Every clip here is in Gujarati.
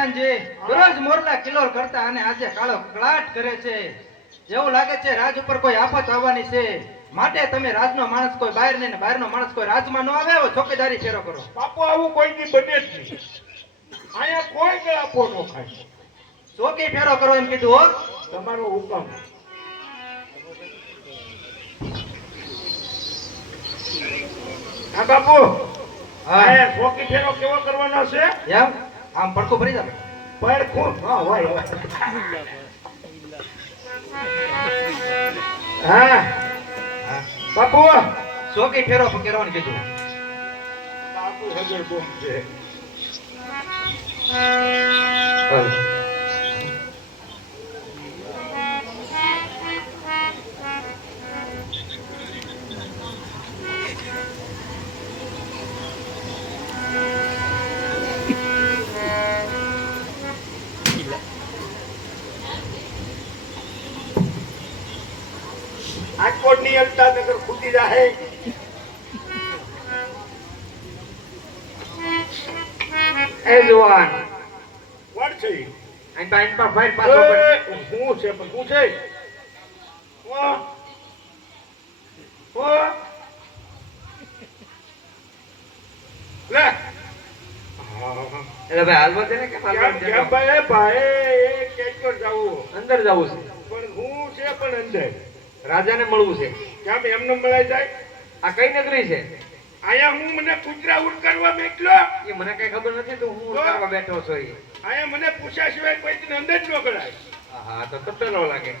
પ્રધાનજી દરરોજ મોરલા કિલોલ કરતા અને આજે કાળો કળાટ કરે છે. એવું લાગે છે રાજ ઉપર કોઈ આફત આવવાની છે. માટે તમે રાજનો માણસ કોઈ બહાર નહીં ને બહારનો માણસ કોઈ રાજમાં ન આવે એવો ચોકીદારી ફેરો કરો. બાપુ આવું કોઈ દી બને જ નહીં. અહીંયા કોઈ ગળાપો ન ખાય. ચોકી ફેરો કરો એમ કીધું હો. તમારો હુકમ. હા બાપુ હા ચોકી ફેરો કેવો કરવાનો છે? એમ આમ પડખું ભરી જાવ. પણ કોણ? હા હોય હા બાપુ ચોકી ફેરો કરવાનું કીધું. બાપુ હજર બોમ છે. આટકોટ ની અલતા નગર ખૂટી જાહે. એ જુવાન કોણ છે? આઈ પાઈન પર ફાઈટ પાછો હું છે પણ હું છે. લે એટલે ભાઈ હાલવા દે ને કે કેમ ભાઈ ભાઈ કેમ જાવું? અંદર જવું છે. પણ હું છે પણ અંદર રાજાને મળવું છે. કેમ એમને મળાઈ જાય? આ કઈ નગરી છે? આયા હું મને કૂતરા ઉડ કરવા બેઠલો. એ મને કઈ ખબર નથી તો હું કરવા બેઠો છું. આયા મને પૂછ્યા સિવાય કોઈ અંદર જ ન કરાય. હા તો તપેલો લાગે.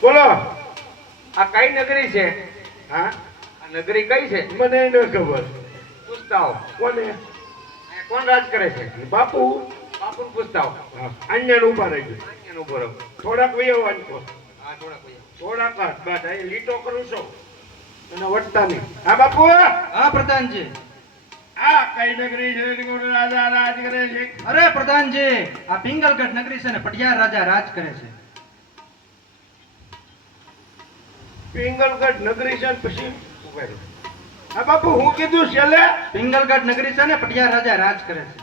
બોલો આ કઈ નગરી છે? હા આ નગરી કઈ છે? મને ન ખબર. પૂછતા હો. કોને? અહીંયા કોણ રાજ કરે છે? બાપુ બાપુને પૂછતા હો. અહીંયા ઉભા રહી ગયો. અહીંયા ઉભો રહો. થોડાક વયો વાંચો. હા થોડા કોઈ. થોડાક બસ અહીં લીટો કરું છું અને વટતા નહીં. હા બાપુ હા પ્રધાનજી. આ કઈ નગરી છે? રાજા રાજ કરે છે. અરે પ્રધાનજી આ પિંગલગઢ નગરી છે ને પટિયાર રાજા રાજ કરે છે. પિંગલગઢ નગરી છે ને પછી ઉભા રહો. હા બાપુ હું કીધું છેલ્લે? પિંગલગઢ નગરી છે ને પટિયાર રાજા રાજ કરે છે.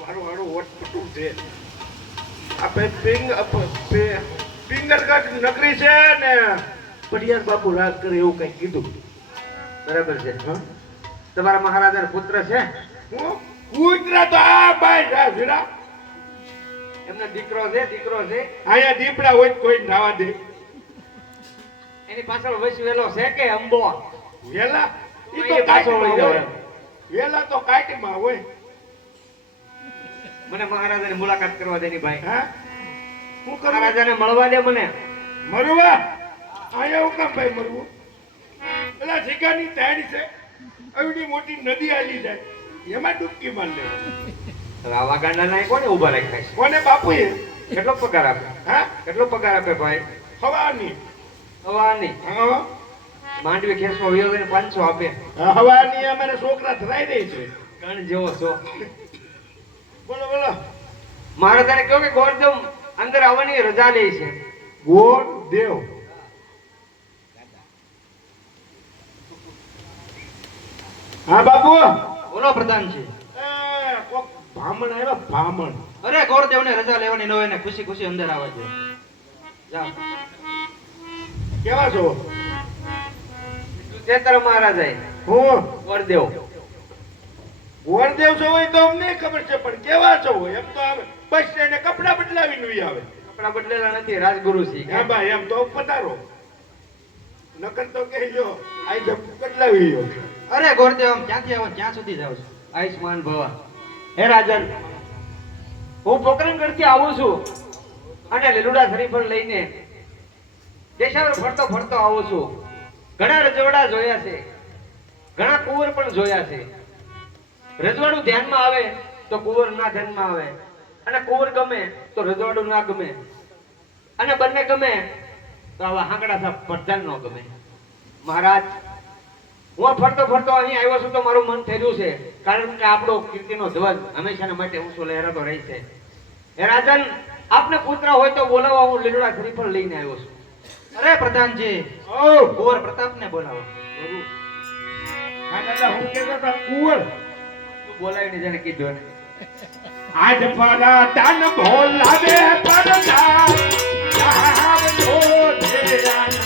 મારું હારું વટપટું છે. આપણે પિંગલગઢ નગરી છે ને પટિયાર બાપુ રાજ કરે એવું કઈ કીધું. બરાબર છે. તમારા મહારાજાનો પુત્ર છે? હું કૂતરા તો આ બાય જા ભીડા. એમનો દીકરો છે? દીકરો છે અહીંયા દીપડા હોય તો કોઈ નાવા દે. એની પાછળ વસવેલો છે કે અંબો? વેલા ઈ એ તો પાછો વળી કાઈટમાં જાવ હોય. એમ. વેલા તો કાઈટમાં હોય. મને મહારાજાની મુલાકાત કરવા દેની ભાઈ. હા હું કરું? મહારાજાને મળવા દે મને. મરવા અહીંયા હું કામ ભાઈ મરવું? પેલા જીગાની તાણ છે. આવડી મોટી નદી આલી જાય એમાં ડૂબકી માર લે. હવે આવા ગાંડાના કોને ઊભા રાખ્યા છે? કોને બાપુએ? કેટલો પગાર આપે? હા કેટલો પગાર આપે ભાઈ? હવાની. હવાની હા માંડવી ખેસમાં વયો ગઈને 500 આપે. હવાની અમારે છોકરા ધરાઈ દે છે. ગણ જેવો છો. બોલો બોલો. મહારાજાને કહો કે ગોરદેવ અંદર આવવાની રજા લે છે. ગોળ દેવ. હા બાપુ બોલો પ્રધાનજી. કોક બ્રાહ્મણ આવ્યો બ્રાહ્મણ. અરે ગોરદેવને રજા લેવાની ન હોય ને ખુશી ખુશી અંદર આવવા દે. જાઓ. કેવા છો? ચેતર મહારાજા હું ગોરદેવ. ગોળદેવ છો હોય તો અમને ખબર છે પણ કેવા છો? એમ તો આવે બસ એને કપડા બદલાવીને વી આવે. કપડા બદલેલા નથી રાજગુરુ છે. હા ભાઈ એમ તો પધારો. નકર તો કહેજો આઈ જબ બદલાવી લ્યો. અરે ગોરદેવ આમ ક્યાંથી આવો ક્યાં સુધી જાવ છો? આયુષ્માન ભવા. હે રાજન હું પોકરણગઢથી આવું છું અને લીલુડા શરીફળ લઈને દેશાવર ફરતો ફરતો આવું છું. ઘણા રજવાડા જોયા છે, ઘણા કુંવર પણ જોયા છે. રજવાડું ધ્યાનમાં આવે તો કુંવર ના ધ્યાનમાં આવે, અને કુંવર ગમે તો રજવાડું ના ગમે, અને બંને ગમે તો આવા હાંકડા સાહેબ પ્રધાન નો ગમે. મહારાજ હું ફરતો ફરતો અહીં આવ્યો છું તો મારું મન થયું છે, કારણ કે આપણો કીર્તિનો ધ્વજ હંમેશા માટે ઊંચો લહેરાતો રહે છે. હે રાજન, આપને પુત્ર હોય તો બોલાવો, હું લીલુડા શ્રીફળ લઈને આવ્યો છું. અરે પ્રધાનજી, કુંવર પ્રતાપને બોલાવો. દાદા હું કહેતો હતો કુંવર. બોલાવીને જેને કીધું એને. આજ પરા દાન ભોલાવે પરદા આવજો ધેરાના.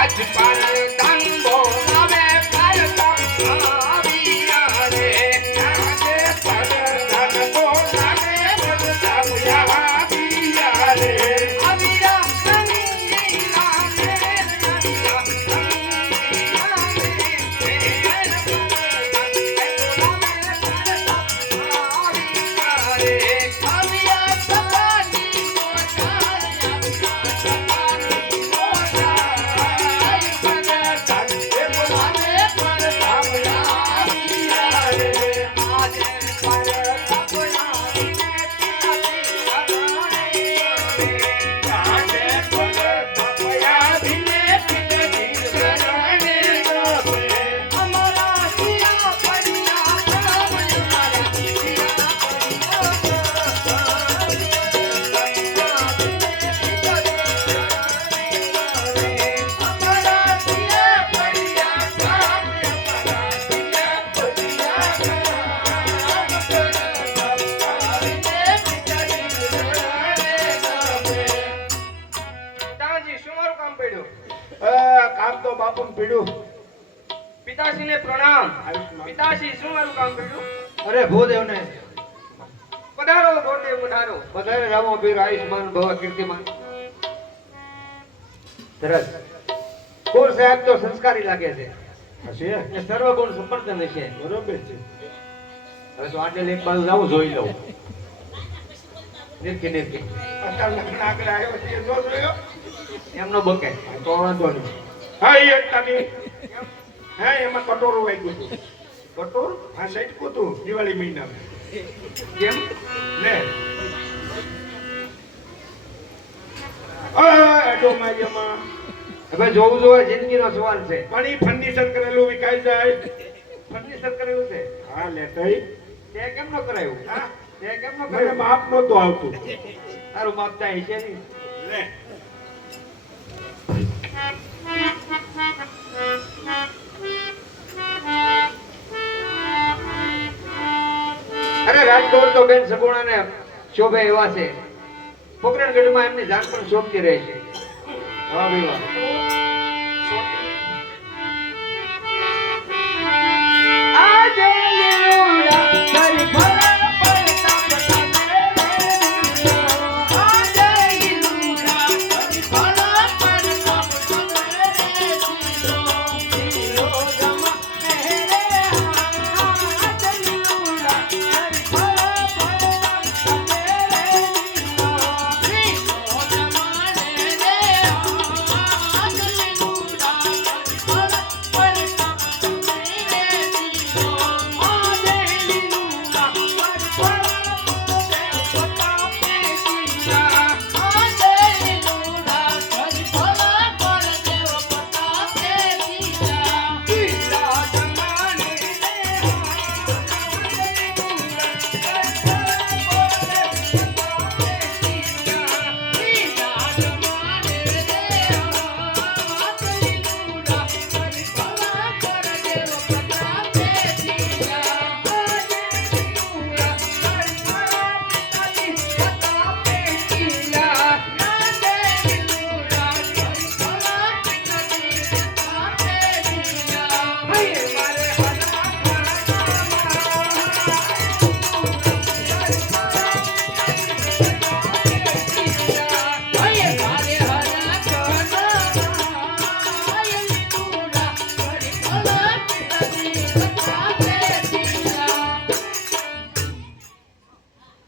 આજ પર દાન ભોલાવે પરદા આવ્યા રે. આજે પર દાન ભોલાવે પરદા આવ્યા રે. આવ્યા સંગીલા રે પિતાજી શું મારું કામ પડ્યું? કામ તો બાપુને પીડ્યું. પિતાશ્રીને પ્રણામ. આયુષ્માન. પિતાશ્રી શું મારું કામ પડ્યું? અરે ભૂદેવને પધારો ગોરદેવ પધારો. બધાને રામો પીર આયુષ્માન ભવ કીર્તિમાન. સરસ. કુળ સાહેબ તો સંસ્કારી લાગે છે હશે એ સર્વગુણ સંપન્ન છે. બરોબર છે. હવે તો આટલે એક બાજુ જાવું જોઈ લઉં. નિરખી નિરખી અત્યારે આગળ આવ્યો છે જો જોયો. એમનો બકે તો વાંધો નહીં. હા એ તાની હા એમાં કટોરું વાગ્યું હતું. કટોર આ સાઈડ કોતું દિવાળી મહિનામાં કેમ લે એડો મારિયામાં હવે જોવું જોઈએ જિંદગીનો સવાલ છે. પણ ઈ ફર્નિચર કરેલું વિકાઈ જાય. ફર્નિચર કરેલું છે હા લે તઈ તે કેમ ન કરાયું? હા તે કેમ ન મને કરાયું? માપ નહોતું આવતું. તારું માપતા હશે નહીં. લે અરે રાજકોટ તો બેન સગુણાને શોભે એવા છે. પોકરણગઢમાં એમની જાન પણ શોભતી રહે છે. વાહ ભાઈ વાહ. આજે લીલુડા તારી ભરા પડતા આજે લીલુડા તારી ભરા પડતા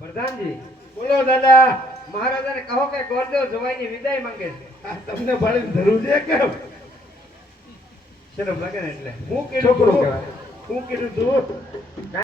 પ્રધાનજી બોલો દાદા. મહારાજાને કહો કે ગોરદેવ જવાઈની વિદાય માંગે છે. આ તમને ભાડે જરૂર છે કેમ? શરમ લાગે ને એટલે હું કીધું છોકરો તું? કહેવાય. હું કીધું તું